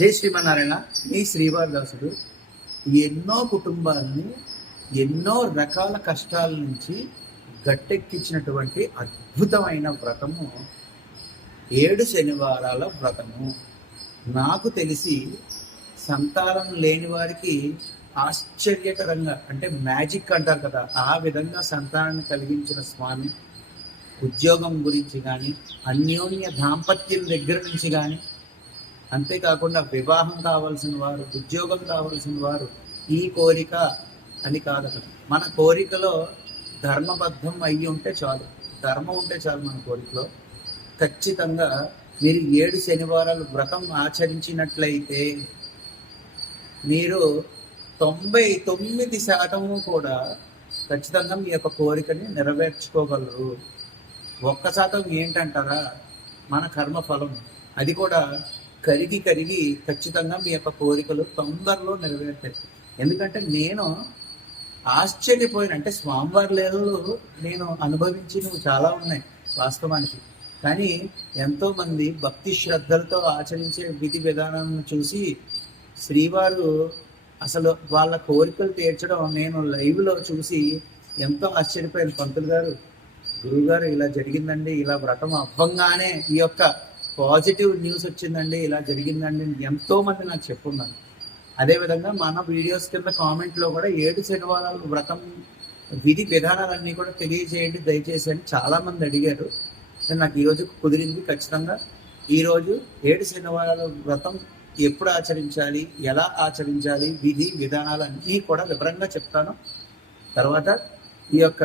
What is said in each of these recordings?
జై శ్రీమన్నారాయణ. నీ శ్రీవారిదాసుడు ఎన్నో కుటుంబాలని ఎన్నో రకాల కష్టాల నుంచి గట్టెక్కించినటువంటి అద్భుతమైన వ్రతము. ఏడు శనివారాల వ్రతము. నాకు తెలిసి సంతానం లేని వారికి ఆశ్చర్యకరంగా అంటే మ్యాజిక్ అంటారు కదా ఆ విధంగా సంతానాన్ని కలిగించిన స్వామి ఉద్యోగం గురించి కానీ అన్యోన్య దాంపత్యం దగ్గర నుంచి కానీ అంతేకాకుండా వివాహం కావాల్సిన వారు ఉద్యోగం కావాల్సిన వారు ఈ కోరిక అని కాదట మన కోరికలో ధర్మబద్ధం అయ్యి ఉంటే చాలు. ధర్మం ఉంటే చాలు మన కోరికలో. ఖచ్చితంగా మీరు ఏడు శనివారాలు వ్రతం ఆచరించినట్లయితే మీరు తొంభై తొమ్మిది శాతము కూడా ఖచ్చితంగా మీ యొక్క కోరికని నెరవేర్చుకోగలరు. ఒక్క శాతం ఏంటంటారా? మన కర్మ ఫలం అది కూడా కరిగి కరిగి ఖచ్చితంగా మీ యొక్క కోరికలు తొందరలో నెరవేరుతాయి. ఎందుకంటే నేను ఆశ్చర్యపోయిన. అంటే స్వామివారి లేలలో నేను అనుభవించినవి చాలా ఉన్నాయి వాస్తవానికి. కానీ ఎంతోమంది భక్తి శ్రద్ధలతో ఆచరించే విధి విధానాలను చూసి శ్రీవారు అసలు వాళ్ళ కోరికలు తీర్చడం నేను లైవ్లో చూసి ఎంతో ఆశ్చర్యపోయాను. పంతులు గారు గురువుగారు ఇలా జరిగిందండి ఇలా వ్రతం అవ్వంగానే ఈ యొక్క పాజిటివ్ న్యూస్ వచ్చిందండి ఇలా జరిగిందండి అని ఎంతో మంది నాకు చెప్పున్నారు. అదేవిధంగా మన వీడియోస్ కింద కామెంట్లో కూడా ఏడు శనివారాలు వ్రతం విధి విధానాలన్నీ కూడా తెలియజేయండి దయచేసి అని చాలామంది అడిగారు. నాకు ఈరోజు కుదిరింది ఖచ్చితంగా. ఈరోజు ఏడు శనివారాల వ్రతం ఎప్పుడు ఆచరించాలి ఎలా ఆచరించాలి విధి విధానాలు అన్నీ కూడా వివరంగా చెప్తాను. తర్వాత ఈ యొక్క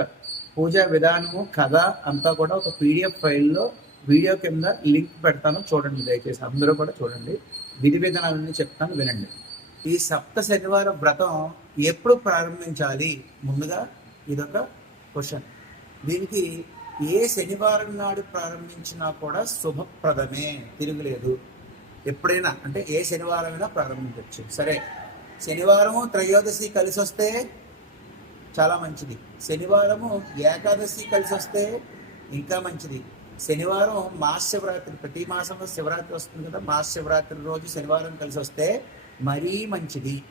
పూజా విధానము కథ అంతా కూడా ఒక పీడిఎఫ్ ఫైల్లో వీడియో కింద లింక్ పెడతాను చూడండి దయచేసి అందరూ కూడా చూడండి. విధి విధానాలన్నీ చెప్తాను వినండి. ఈ సప్త శనివారం వ్రతం ఎప్పుడు ప్రారంభించాలి? ముందుగా ఇదొక క్వశ్చన్. దీనికి ఏ శనివారం నాడు ప్రారంభించినా కూడా శుభప్రదమే తిరుగులేదు. ఎప్పుడైనా అంటే ఏ శనివారమైనా ప్రారంభించవచ్చు. సరే శనివారము త్రయోదశి కలిసి వస్తే చాలా మంచిది. శనివారము ఏకాదశి కలిసి వస్తే ఇంకా మంచిది. శనివారం మహాశివరాత్రి ప్రతి మాసంలో శివరాత్రి వస్తుంది కదా మహాశివరాత్రి రోజు శనివారం కలిసి వస్తే మరీ మంచిది.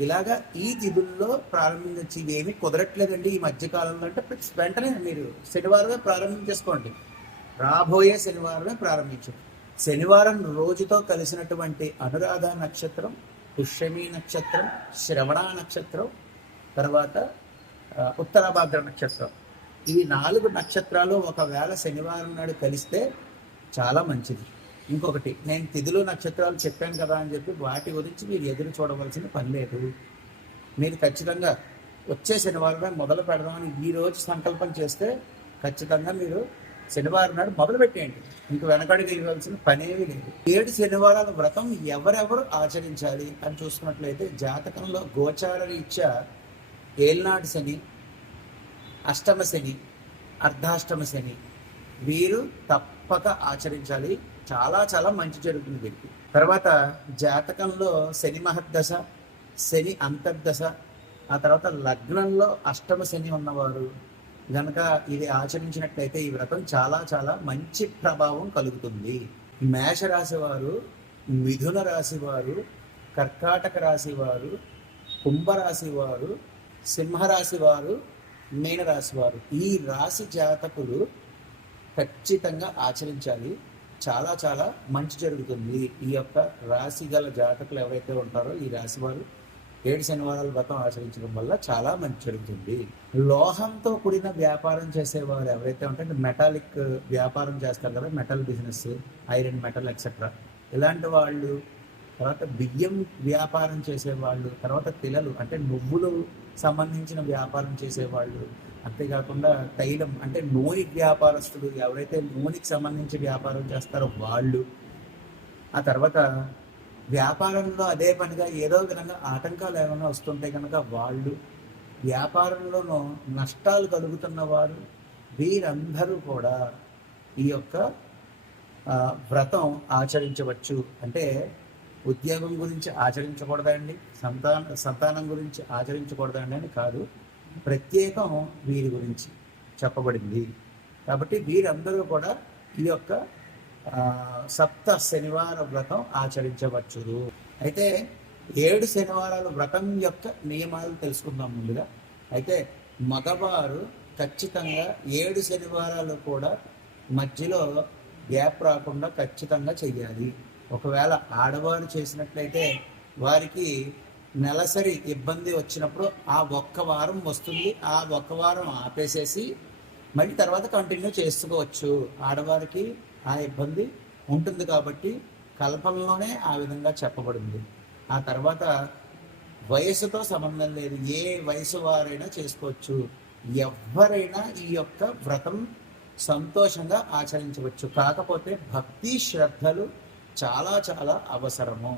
ఇలాగా ఈ తిథుల్లో ప్రారంభించచ్చు ఏమి కుదరట్లేదండి ఈ మధ్యకాలంలో అంటే వెంటనే మీరు శనివారమే ప్రారంభించేసుకోండి రాబోయే శనివారమే ప్రారంభించండి. శనివారం రోజుతో కలిసినటువంటి అనురాధ నక్షత్రం పుష్యమి నక్షత్రం శ్రవణ నక్షత్రం తర్వాత ఉత్తరాభాద్ర నక్షత్రం. ఈ నాలుగు నక్షత్రాలు ఒకవేళ శనివారం నాడు కలిస్తే చాలా మంచిది. ఇంకొకటి నేను తిథులు నక్షత్రాలు చెప్పాను కదా అని చెప్పి వాటి గురించి మీరు ఎదురు చూడవలసిన పని లేదు. మీరు ఖచ్చితంగా వచ్చే శనివారమే మొదలు పెడదామని ఈ రోజు సంకల్పం చేస్తే ఖచ్చితంగా మీరు శనివారం నాడు మొదలు పెట్టేయండి. ఇంక వెనకడికి ఇవ్వాల్సిన పనేవి లేదు. ఏడు శనివారాల వ్రతం ఎవరెవరు ఆచరించాలి అని చూసుకున్నట్లయితే జాతకంలో గోచార రీత్యా ఏల్నాడు శని అష్టమ శని అర్ధాష్టమ శని వీరు తప్పక ఆచరించాలి. చాలా చాలా మంచి జరుగుతుంది వీరికి. తర్వాత జాతకంలో శని మహద్దశ శని అంతర్దశ ఆ తర్వాత లగ్నంలో అష్టమ శని ఉన్నవారు గనక ఇది ఆచరించినట్లయితే ఈ వ్రతం చాలా చాలా మంచి ప్రభావం కలుగుతుంది. మేషరాశి వారు మిథున రాశి వారు కర్కాటక రాశి వారు కుంభరాశి వారు సింహరాశి వారు మీనరాశి వారు ఈ రాశి జాతకులు ఖచ్చితంగా ఆచరించాలి. చాలా చాలా మంచి జరుగుతుంది. ఈ యొక్క రాశి గల జాతకులు ఎవరైతే ఉంటారో ఈ రాశి వారు ఏడు శనివారాల వ్రతం ఆచరించడం వల్ల చాలా మంచి జరుగుతుంది. లోహంతో కూడిన వ్యాపారం చేసేవారు ఎవరైతే ఉంటారో మెటాలిక్ వ్యాపారం చేస్తారు కదా metal business iron metal etcetera ఇలాంటి వాళ్ళు తర్వాత బియ్యం వ్యాపారం చేసేవాళ్ళు తర్వాత పిల్లలు అంటే నువ్వులు సంబంధించిన వ్యాపారం చేసేవాళ్ళు అంతేకాకుండా తైలం అంటే నూనె వ్యాపారస్తులు ఎవరైతే నూనెకి సంబంధించి వ్యాపారం చేస్తారో వాళ్ళు. ఆ తర్వాత వ్యాపారంలో అదే పనిగా ఏదో విధంగా ఆటంకాలు ఏమైనా వస్తుంటే కనుక వాళ్ళు వ్యాపారంలోనూ నష్టాలు కలుగుతున్న వారు వీరందరూ కూడా ఈ యొక్క వ్రతం ఆచరించవచ్చు. అంటే ఉద్యోగం గురించి ఆచరించకూడదండి సంతాన సంతానం గురించి ఆచరించకూడదండి అని కాదు. ప్రత్యేకం వీరి గురించి చెప్పబడింది. కాబట్టి వీరందరూ కూడా ఈ యొక్క సప్త శనివార వ్రతం ఆచరించవచ్చు అయితే ఏడు శనివారాల వ్రతం యొక్క నియమాలు తెలుసుకుందాం ముందుగా. అయితే మగవారు ఖచ్చితంగా ఏడు శనివారాలు కూడా మధ్యలో గ్యాప్ రాకుండా ఖచ్చితంగా చెయ్యాలి. ఒకవేళ ఆడవారు చేసినట్లయితే వారికి నెలసరి ఇబ్బంది వచ్చినప్పుడు ఆ ఒక్క వారం వస్తుంది. ఆ ఒక్క వారం ఆపేసేసి మళ్ళీ తర్వాత కంటిన్యూ చేసుకోవచ్చు. ఆడవారికి ఆ ఇబ్బంది ఉంటుంది కాబట్టి కల్పనలోనే ఆ విధంగా చెప్పబడింది. ఆ తర్వాత వయసుతో సంబంధం లేదు. ఏ వయసు వారైనా చేసుకోవచ్చు. ఎవరైనా ఈ యొక్క వ్రతం సంతోషంగా ఆచరించవచ్చు. కాకపోతే భక్తి శ్రద్ధలు చాలా చాలా అవసరము.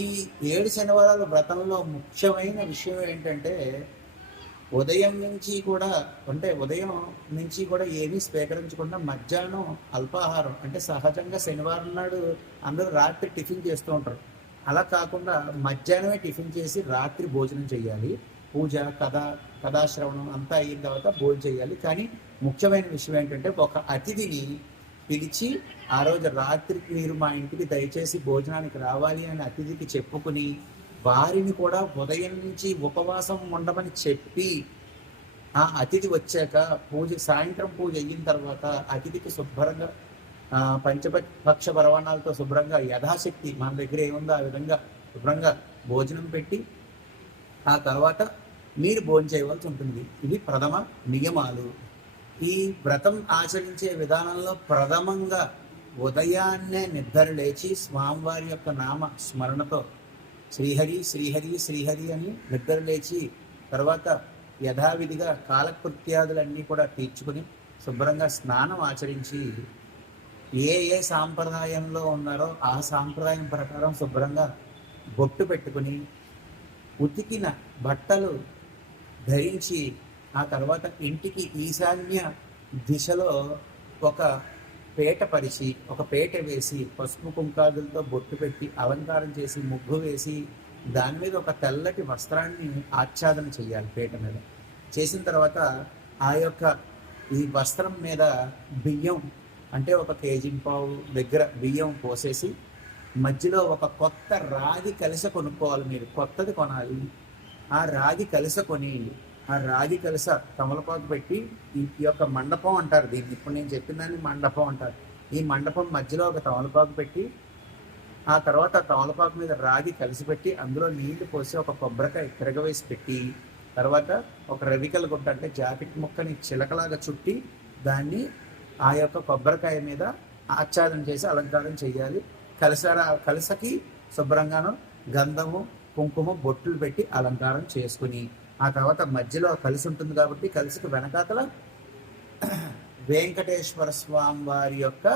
ఈ ఏడు శనివారాల వ్రతంలో ముఖ్యమైన విషయం ఏంటంటే ఉదయం నుంచి కూడా అంటే ఉదయం నుంచి కూడా ఏమీ స్వీకరించకుండా మధ్యాహ్నం అల్పాహారం అంటే సహజంగా శనివారం నాడు అందరూ రాత్రి టిఫిన్ చేస్తూ ఉంటారు. అలా కాకుండా మధ్యాహ్నమే టిఫిన్ చేసి రాత్రి భోజనం చేయాలి. పూజ కథ కథాశ్రవణం అంతా అయిన తర్వాత భోజనం చేయాలి. కానీ ముఖ్యమైన విషయం ఏంటంటే ఒక అతిథిని పిలిచి ఆ రోజు రాత్రికి మీరు మా ఇంటికి దయచేసి భోజనానికి రావాలి అని అతిథికి చెప్పుకుని వారిని కూడా ఉదయం నుంచి ఉపవాసం ఉండమని చెప్పి ఆ అతిథి వచ్చాక పూజ సాయంత్రం పూజ అయిన తర్వాత అతిథికి శుభ్రంగా పంచపక్ష పరవాణాలతో శుభ్రంగా యథాశక్తి మన దగ్గర ఏముందో ఆ విధంగా శుభ్రంగా భోజనం పెట్టి ఆ తర్వాత మీరు భోజనం చేయవలసి ఉంటుంది. ఇవి ప్రథమ నియమాలు. ఈ వ్రతం ఆచరించే విధానంలో ప్రథమంగా ఉదయాన్నే నిద్ర లేచి స్వామివారి యొక్క నామ స్మరణతో శ్రీహరి శ్రీహరి శ్రీహరి అని నిద్ర లేచి తర్వాత యథావిధిగా కాలకృత్యాదులన్నీ కూడా తీర్చుకుని శుభ్రంగా స్నానం ఆచరించి ఏ ఏ సాంప్రదాయంలో ఉన్నారో ఆ సాంప్రదాయం ప్రకారం శుభ్రంగా బొట్టు పెట్టుకుని ఉతికిన బట్టలు ధరించి ఆ తర్వాత ఇంటికి ఈశాన్య దిశలో ఒక పేట పరిచి ఒక పేట వేసి పసుపు కుంకాదులతో బొట్టు పెట్టి అలంకారం చేసి ముగ్గు వేసి దాని మీద ఒక తెల్లటి వస్త్రాన్ని ఆచ్ఛాదన చేయాలి పేట మీద. చేసిన తర్వాత ఆ యొక్క ఈ వస్త్రం మీద బియ్యం అంటే ఒక కేజీ పావు దగ్గర బియ్యం పోసేసి మధ్యలో ఒక కొత్త రాగి కలిస కొనుక్కోవాలి మీరు. కొత్తది కొనాలి. ఆ రాగి కలిస కొనియండి ఆ రాగి కలిస తమలపాకు పెట్టి ఈ యొక్క మండపం అంటారు. దీన్ని ఇప్పుడు నేను చెప్పిన దాన్ని మండపం అంటారు. ఈ మండపం మధ్యలో ఒక తమలపాకు పెట్టి ఆ తర్వాత తమలపాకు మీద రాగి కలిసి పెట్టి అందులో నీళ్ళు పోసి ఒక కొబ్బరికాయ తిరగవేసి పెట్టి తర్వాత ఒక రవికల గుడ్డ అంటే జాకెట్ ముక్కని చిలకలాగా చుట్టి దాన్ని ఆ యొక్క కొబ్బరికాయ మీద ఆచ్ఛాదన చేసి అలంకారం చేయాలి. కలసర కలసకి శుభ్రంగాను గంధము కుంకుమ బొట్టులు పెట్టి అలంకారం చేసుకుని ఆ తర్వాత మధ్యలో కలిసి ఉంటుంది కాబట్టి కలిసికి వెనకాతల వెంకటేశ్వర స్వామి వారి యొక్క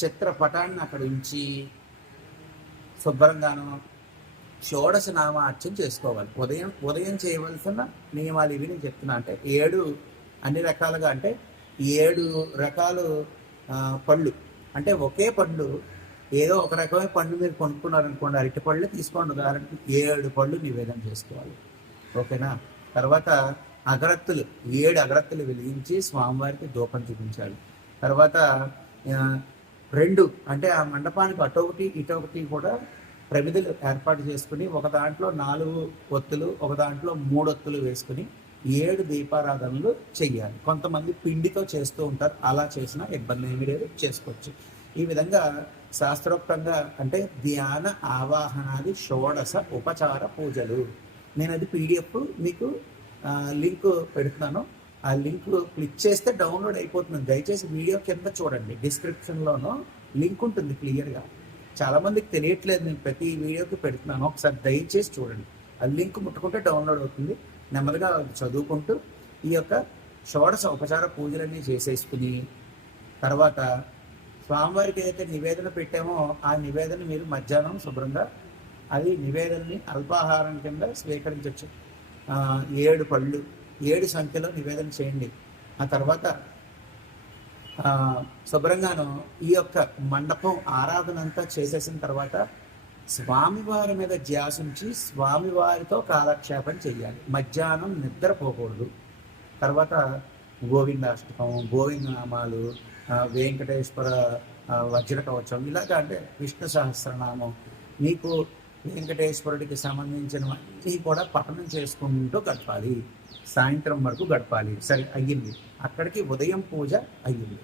చిత్రపటాన్ని అక్కడ ఉంచి శుభ్రంగాను షోడశ నామార్చన చేసుకోవాలి. ఉదయం ఉదయం చేయవలసిన నియమాలు ఇవి నేను చెప్తున్నా. అంటే ఏడు అన్ని రకాలుగా అంటే ఏడు రకాలు పళ్ళు. అంటే ఒకే పండు ఏదో ఒక రకమైన పండు మీరు కొనుక్కున్నారనుకోండి అరటి పళ్ళు తీసుకోండి. ఉదాహరణకి ఏడు పళ్ళు నివేదన చేసుకోవాలి. ఓకేనా? తర్వాత అగరత్తులు ఏడు అగరత్తులు వెలిగించి స్వామివారికి దూపం చూపించాలి. తర్వాత రెండు అంటే ఆ మండపానికి అటొకటి ఇటొకటి కూడా ప్రమిదలు ఏర్పాటు చేసుకుని ఒక దాంట్లో నాలుగు ఒత్తులు ఒక దాంట్లో మూడు ఒత్తులు వేసుకుని ఏడు దీపారాధనలు చెయ్యాలి. కొంతమంది పిండితో చేస్తూ ఉంటారు. అలా చేసిన ఇబ్బంది ఏమీ లేదు చేసుకోవచ్చు. ఈ విధంగా శాస్త్రోక్తంగా అంటే ధ్యాన ఆవాహనాది షోడశ ఉపచార పూజలు. నేను అది పీడిఎఫ్ మీకు లింక్ పెడుతున్నాను. ఆ లింక్ క్లిక్ చేస్తే డౌన్లోడ్ అయిపోతుంది. దయచేసి వీడియో కింద చూడండి. డిస్క్రిప్షన్లోనూ లింక్ ఉంటుంది క్లియర్గా చాలా మందికి తెలియట్లేదు నేను ప్రతి వీడియోకి పెడుతున్నాను. ఒకసారి దయచేసి చూడండి. ఆ లింక్ ముట్టుకుంటే డౌన్లోడ్ అవుతుంది. నెమ్మదిగా చదువుకుంటూ ఈ యొక్క షోడశ ఉపచార పూజలన్నీ చేసేసుకుని తర్వాత స్వామివారికి ఏదైతే నివేదన పెట్టామో ఆ నివేదన మీరు మధ్యాహ్నం శుభ్రంగా అది నివేదనని అల్పాహారం కింద స్వీకరించవచ్చు. ఏడు పళ్ళు ఏడు సంఖ్యలో నివేదన చేయండి. ఆ తర్వాత శుభ్రంగాను ఈ యొక్క మండపం ఆరాధన అంతా చేసేసిన తర్వాత స్వామివారి మీద ధ్యాసించి స్వామివారితో కాలక్షేపం చేయాలి మధ్యాహ్నం నిద్రపోకూడదు. తర్వాత గోవిందాష్టకం గోవింద నామాలు వెంకటేశ్వర వజ్ర కవచం ఇలాగా అంటే విష్ణు సహస్రనామం. మీకు వెంకటేశ్వరుడికి సంబంధించినవన్నీ కూడా పఠనం చేసుకుంటూ గడపాలి. సాయంత్రం వరకు గడపాలి. సరే అయ్యింది. అక్కడికి ఉదయం పూజ అయ్యింది.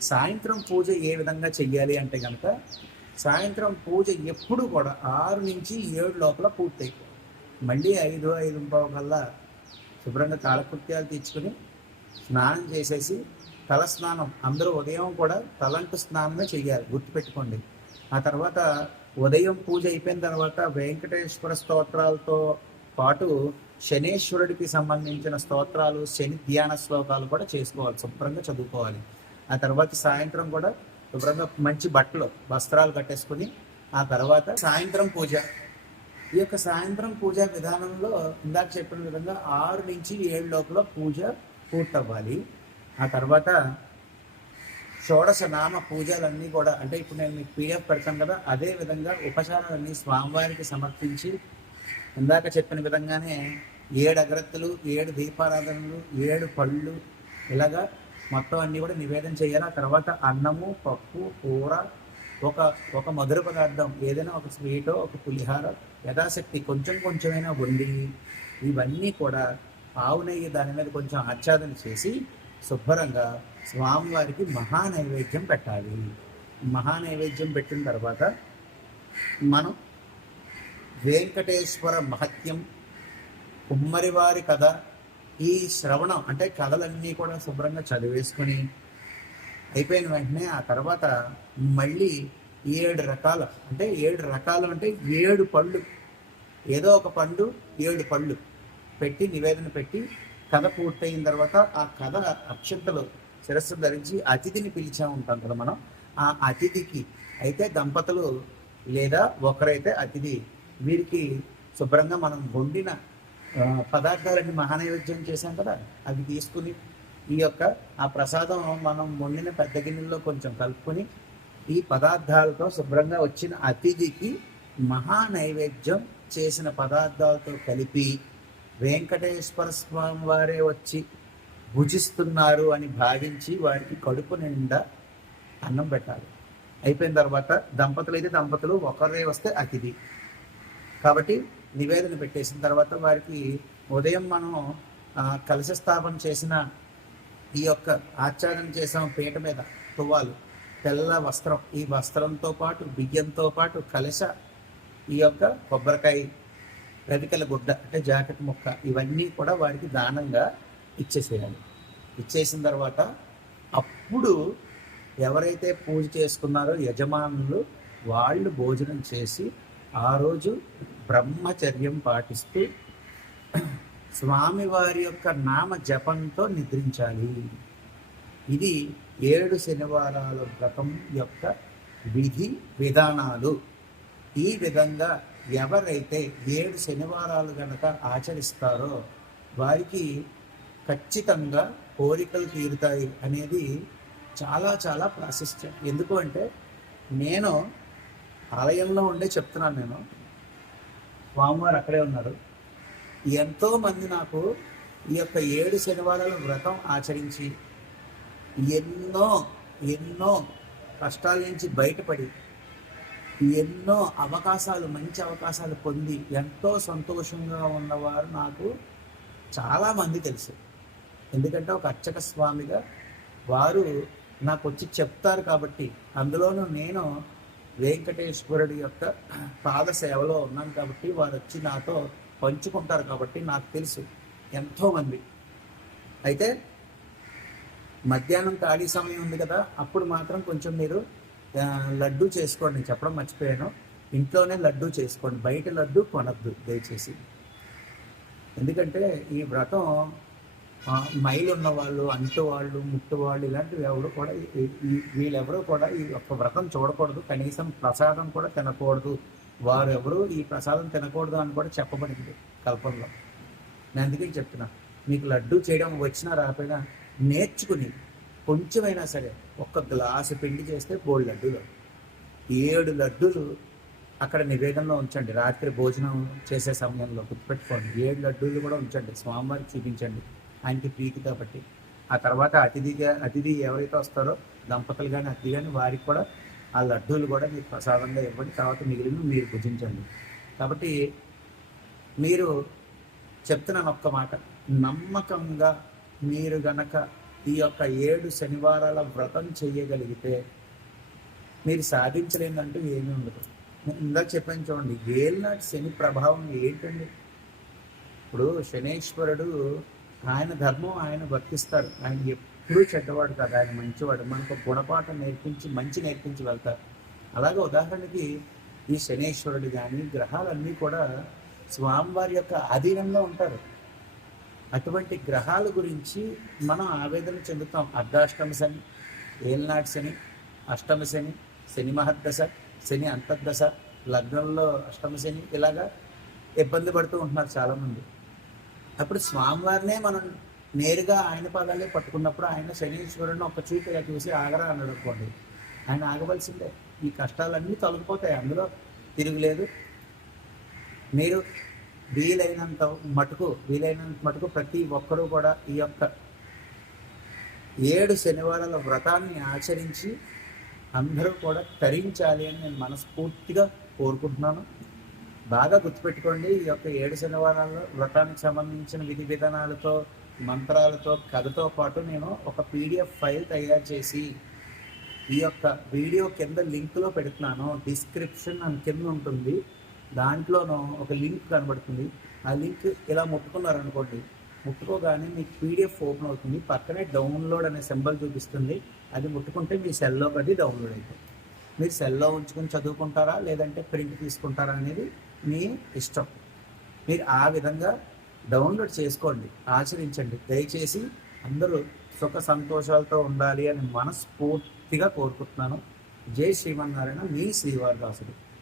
సాయంత్రం పూజ ఏ విధంగా చెయ్యాలి అంటే కనుక సాయంత్రం పూజ ఎప్పుడు కూడా ఆరు నుంచి ఏడు లోపల పూర్తయిపోయి మళ్ళీ ఐదు ఐదు కల్లా శుభ్రంగా కాలకృత్యాలు తీర్చుకుని స్నానం చేసేసి తల స్నానం అందరూ ఉదయం కూడా తలంటు స్నానమే చెయ్యాలి. గుర్తుపెట్టుకోండి. ఆ తర్వాత ఉదయం పూజ అయిపోయిన తర్వాత వెంకటేశ్వర స్తోత్రాలతో పాటు శనేశ్వరుడికి సంబంధించిన స్తోత్రాలు శని ధ్యాన శ్లోకాలు కూడా చేసుకోవాలి శుభ్రంగా చదువుకోవాలి. ఆ తర్వాత సాయంత్రం కూడా శుభ్రంగా మంచి బట్టలు వస్త్రాలు కట్టేసుకుని ఆ తర్వాత సాయంత్రం పూజ. ఈ యొక్క సాయంత్రం పూజ విధానంలో ఇందాక చెప్పిన విధంగా ఆరు నుంచి ఏడు లోపల పూజ పూర్తవ్వాలి. ఆ తర్వాత షోడశ నామ పూజలన్నీ కూడా అంటే ఇప్పుడు నేను మీకు పీడిఎఫ్ పెడతాను కదా అదే విధంగా ఉపచారాలన్నీ స్వామివారికి సమర్పించి ఇందాక చెప్పిన విధంగానే ఏడు అగ్రత్తులు ఏడు దీపారాధనలు ఏడు పళ్ళు ఇలాగా మొత్తం అన్నీ కూడా నివేదన చేయాలి. ఆ తర్వాత అన్నము పప్పు కూర ఒక ఒక మధుర పదార్థం ఏదైనా ఒక స్వీటో ఒక పులిహార యథాశక్తి కొంచెం కొంచెమైనా వండి ఇవన్నీ కూడా ఆవు నెయ్యి దాని మీద కొంచెం ఆచ్ఛాదన చేసి శుభ్రంగా స్వామివారికి మహా నైవేద్యం పెట్టాలి. మహా నైవేద్యం పెట్టిన తర్వాత మనం వెంకటేశ్వర మహత్యం కుమ్మరివారి కథ ఈ శ్రవణం అంటే కథలన్నీ కూడా శుభ్రంగా చదివేసుకొని అయిపోయిన వెంటనే ఆ తర్వాత మళ్ళీ ఏడు రకాల అంటే ఏడు రకాలు అంటే ఏడు పళ్ళు. ఏదో ఒక పండు ఏడు పళ్ళు పెట్టి నివేదన పెట్టి కథ పూర్తయిన తర్వాత ఆ కథ అక్షంతలు శిరస్సు ధరించి అతిథిని పిలిచా ఉంటాం కదా మనం. ఆ అతిథికి అయితే దంపతులు లేదా ఒకరైతే అతిథి వీరికి శుభ్రంగా మనం వండిన పదార్థాలన్నీ మహానైవేద్యం చేశాం కదా అవి తీసుకుని ఈ యొక్క ఆ ప్రసాదం మనం వండిన పెద్ద గిన్నెల్లో కొంచెం కలుపుకొని ఈ పదార్థాలతో శుభ్రంగా వచ్చిన అతిథికి మహా నైవేద్యం చేసిన పదార్థాలతో కలిపి వెంకటేశ్వర స్వామి వారే వచ్చి భుజిస్తున్నారు అని భావించి వారికి కడుపు నిండా అన్నం పెట్టాలి. అయిపోయిన తర్వాత దంపతులు అయితే దంపతులు ఒకరే వస్తే అతిథి. కాబట్టి నివేదన పెట్టేసిన తర్వాత వారికి ఉదయం మనం కలశ స్థాపన చేసిన ఈ యొక్క ఆచ్ఛాదన చేసాం పీట మీద తువ్వాలు తెల్ల వస్త్రం. ఈ వస్త్రంతో పాటు బియ్యంతో పాటు కలశ ఈ యొక్క కొబ్బరికాయ రవికల గుడ్డ అంటే జాకెట్ ముక్క ఇవన్నీ కూడా వారికి దానంగా ఇచ్చేసేయాలి. ఇచ్చేసిన తర్వాత అప్పుడు ఎవరైతే పూజ చేసుకున్నారో యజమానులు వాళ్ళు భోజనం చేసి ఆ రోజు బ్రహ్మచర్యం పాటిస్తూ స్వామివారి యొక్క నామ జపంతో నిద్రించాలి. ఇది ఏడు శనివారాల వ్రతం యొక్క విధి విధానాలు. ఈ విధంగా ఎవరైతే ఏడు శనివారాలు గనక ఆచరిస్తారో వారికి ఖచ్చితంగా కోరికలు తీరుతాయి అనేది చాలా చాలా ప్రాశస్త్యం ఎందుకు అంటే నేను ఆలయంలో ఉండే చెప్తున్నాను నేను. స్వామివారు అక్కడే ఉన్నారు. ఎంతోమంది నాకు ఈ యొక్క ఏడు శనివారాల వ్రతం ఆచరించి ఎన్నో ఎన్నో కష్టాల నుంచి బయటపడి ఎన్నో అవకాశాలు మంచి అవకాశాలు పొంది ఎంతో సంతోషంగా ఉన్నవారు నాకు చాలా మంది తెలుసు. ఎందుకంటే ఒక అర్చక స్వామిగా వారు నాకు వచ్చి చెప్తారు కాబట్టి అందులోనూ నేను వెంకటేశ్వరుడి యొక్క పాద సేవలో ఉన్నాను కాబట్టి వారు వచ్చి నాతో పంచుకుంటారు కాబట్టి నాకు తెలుసు ఎంతోమంది. అయితే మధ్యాహ్నం ఖాళీ సమయం ఉంది కదా అప్పుడు మాత్రం కొంచెం మీరు లడ్డు చేసుకోండి. నేను చెప్పడం మర్చిపోయాను. ఇంట్లోనే లడ్డు చేసుకోండి. బయట లడ్డు కొనద్దు దయచేసి. ఎందుకంటే ఈ వ్రతం మైలు ఉన్న వాళ్ళు అంటు వాళ్ళు ముట్టు వాళ్ళు ఇలాంటివి ఎవరు కూడా వీళ్ళెవరూ కూడా ఈ యొక్క వ్రతం చూడకూడదు. కనీసం ప్రసాదం కూడా తినకూడదు. వారు ఎవరు ఈ ప్రసాదం తినకూడదు అని కూడా చెప్పబడింది కల్పంలో. నేను అందుకే చెప్తున్నా మీకు లడ్డు చేయడం వచ్చినా రాకపోయినా నేర్చుకుని కొంచెమైనా సరే ఒక్క గ్లాసు పిండి చేస్తే బోల్డ్ లడ్డూలు. ఏడు లడ్డూలు అక్కడ నివేదనలో ఉంచండి. రాత్రి భోజనం చేసే సమయంలో గుర్తుపెట్టుకోండి. ఏడు లడ్డూలు కూడా ఉంచండి. స్వామివారికి చూపించండి. ఆయనకి ప్రీతి కాబట్టి. ఆ తర్వాత అతిథిగా అతిథి ఎవరైతే వస్తారో దంపతులు కానీ అతిథి కానీ వారికి కూడా ఆ లడ్డూలు కూడా మీరు ప్రసాదంగా ఇవ్వండి. తర్వాత మిగిలిన మీరు భుజించండి. కాబట్టి మీరు చెప్తున్నాను ఒక్క మాట. నమ్మకంగా మీరు గనక ఈ యొక్క ఏడు శనివారాల వ్రతం చేయగలిగితే మీరు సాధించలేదంటూ ఏమీ ఉండదు. ఇందాక చెప్పాను చూడండి ఏళ్ళనాటి శని ప్రభావం ఏంటండి? ఇప్పుడు శనేశ్వరుడు ఆయన ధర్మం ఆయన వర్తిస్తారు ఆయన ఎప్పుడూ చెడ్డవాడు కాదు. ఆయన మంచివాడు. మనకు గుణపాఠం నేర్పించి మంచి నేర్పించి వెళ్తారు అలాగే ఉదాహరణకి ఈ శనేశ్వరుడు కానీ గ్రహాలన్నీ కూడా స్వామివారి యొక్క అధీనంలో ఉంటారు. అటువంటి గ్రహాల గురించి మనం ఆవేదన చెందుతాం. అర్ధాష్టమ శని ఏలినాటి శని అష్టమ శని శని మహద్దశ శని అంతర్దశ లగ్నంలో అష్టమ శని ఇలాగా ఇబ్బంది పడుతూ ఉంటున్నారు చాలామంది. అప్పుడు స్వామివారినే మనం నేరుగా ఆయన పాదాలే పట్టుకున్నప్పుడు ఆయన శనీశ్వరుని ఒక చూపుగా చూసి ఆగరా అన్నాడు అనుకోండి. ఆయన ఆగవలసిందే. ఈ కష్టాలన్నీ తొలగిపోతాయి. అందులో తిరుగులేదు. మీరు వీలైనంత మటుకు వీలైనంత మటుకు ప్రతి ఒక్కరూ కూడా ఈ యొక్క ఏడు శనివారాల వ్రతాన్ని ఆచరించి అందరూ కూడా తరించాలి అని నేను మనస్ఫూర్తిగా కోరుకుంటున్నాను. బాగా గుర్తుపెట్టుకోండి ఈ యొక్క ఏడు శనివారాల్లో వ్రతానికి సంబంధించిన విధి విధానాలతో మంత్రాలతో కథతో పాటు నేను ఒక పీడిఎఫ్ ఫైల్ తయారు చేసి ఈ యొక్క వీడియో కింద లింక్లో పెడుతున్నాను. డిస్క్రిప్షన్ అని కింద ఉంటుంది. దాంట్లోనూ ఒక లింక్ కనబడుతుంది. ఆ లింక్ ఇలా ముట్టుకున్నారనుకోండి ముట్టుకోగానే మీకు పీడిఎఫ్ ఓపెన్ అవుతుంది. పక్కనే డౌన్లోడ్ అనే సింబల్ చూపిస్తుంది. అది ముట్టుకుంటే మీ సెల్లోకి అది డౌన్లోడ్ అవుతుంది మీరు సెల్లో ఉంచుకొని చదువుకుంటారా? లేదంటే ప్రింట్ తీసుకుంటారా అనేది మీ ఇష్టం. మీరు ఆ విధంగా డౌన్లోడ్ చేసుకోండి ఆచరించండి. దయచేసి అందరూ సుఖ సంతోషాలతో ఉండాలి అని మనస్ఫూర్తిగా కోరుకుంటున్నాను. జై శ్రీమన్నారాయణ మీ శ్రీవారిదాసుడు